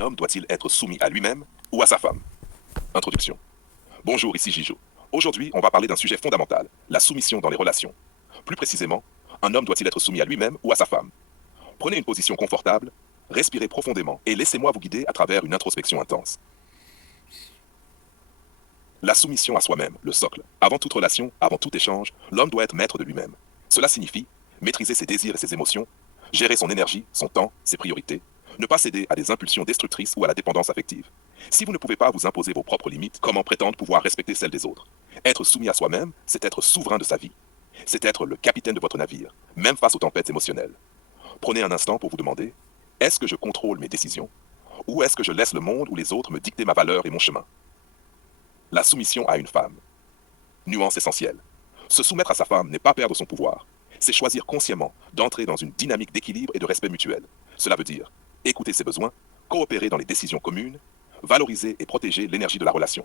Homme doit-il être soumis à lui-même ou à sa femme? Introduction. Bonjour, ici Gijo. Aujourd'hui, on va parler d'un sujet fondamental, la soumission dans les relations. Plus précisément, un homme doit-il être soumis à lui-même ou à sa femme? Prenez une position confortable, respirez profondément et laissez-moi vous guider à travers une introspection intense. La soumission à soi-même, le socle. Avant toute relation, avant tout échange, l'homme doit être maître de lui-même. Cela signifie maîtriser ses désirs et ses émotions, gérer son énergie, son temps, ses priorités, ne pas céder à des impulsions destructrices ou à la dépendance affective. Si vous ne pouvez pas vous imposer vos propres limites, comment prétendre pouvoir respecter celles des autres? Être soumis à soi-même, c'est être souverain de sa vie. C'est être le capitaine de votre navire, même face aux tempêtes émotionnelles. Prenez un instant pour vous demander, est-ce que je contrôle mes décisions? Ou est-ce que je laisse le monde ou les autres me dicter ma valeur et mon chemin? La soumission à une femme. Nuance essentielle. Se soumettre à sa femme n'est pas perdre son pouvoir. C'est choisir consciemment d'entrer dans une dynamique d'équilibre et de respect mutuel. Cela veut dire écouter ses besoins, coopérer dans les décisions communes, valoriser et protéger l'énergie de la relation.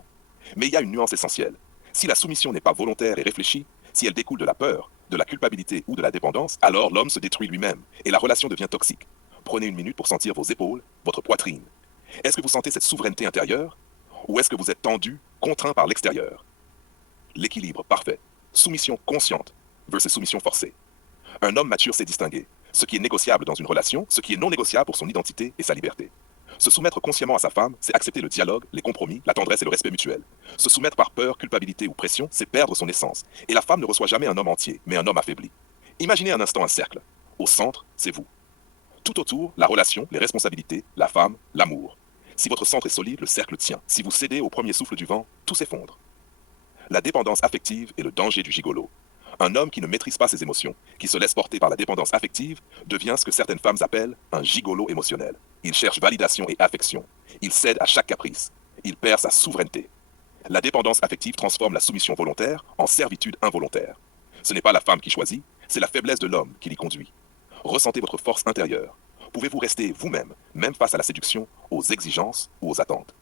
Mais il y a une nuance essentielle. Si la soumission n'est pas volontaire et réfléchie, si elle découle de la peur, de la culpabilité ou de la dépendance, alors l'homme se détruit lui-même et la relation devient toxique. Prenez une minute pour sentir vos épaules, votre poitrine. Est-ce que vous sentez cette souveraineté intérieure? Ou est-ce que vous êtes tendu, contraint par l'extérieur? L'équilibre parfait. Soumission consciente versus soumission forcée. Un homme mature sait distinguer ce qui est négociable dans une relation, ce qui est non négociable pour son identité et sa liberté. Se soumettre consciemment à sa femme, c'est accepter le dialogue, les compromis, la tendresse et le respect mutuel. Se soumettre par peur, culpabilité ou pression, c'est perdre son essence. Et la femme ne reçoit jamais un homme entier, mais un homme affaibli. Imaginez un instant un cercle. Au centre, c'est vous. Tout autour, la relation, les responsabilités, la femme, l'amour. Si votre centre est solide, le cercle tient. Si vous cédez au premier souffle du vent, tout s'effondre. La dépendance affective est le danger du gigolo. Un homme qui ne maîtrise pas ses émotions, qui se laisse porter par la dépendance affective, devient ce que certaines femmes appellent un gigolo émotionnel. Il cherche validation et affection. Il cède à chaque caprice. Il perd sa souveraineté. La dépendance affective transforme la soumission volontaire en servitude involontaire. Ce n'est pas la femme qui choisit, c'est la faiblesse de l'homme qui l'y conduit. Ressentez votre force intérieure. Pouvez-vous rester vous-même, même face à la séduction, aux exigences ou aux attentes?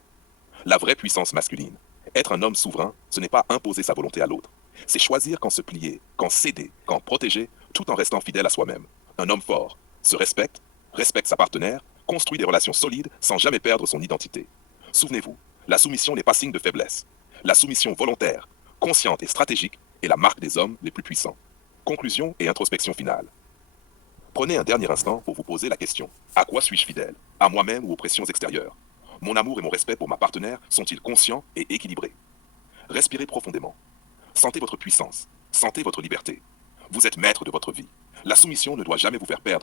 La vraie puissance masculine. Être un homme souverain, ce n'est pas imposer sa volonté à l'autre. C'est choisir quand se plier, quand céder, quand protéger, tout en restant fidèle à soi-même. Un homme fort se respecte, respecte sa partenaire, construit des relations solides sans jamais perdre son identité. Souvenez-vous, la soumission n'est pas signe de faiblesse. La soumission volontaire, consciente et stratégique est la marque des hommes les plus puissants. Conclusion et introspection finale. Prenez un dernier instant pour vous poser la question. À quoi suis-je fidèle? À moi-même ou aux pressions extérieures? Mon amour et mon respect pour ma partenaire sont-ils conscients et équilibrés? Respirez profondément. Sentez votre puissance. Sentez votre liberté. Vous êtes maître de votre vie. La soumission ne doit jamais vous faire perdre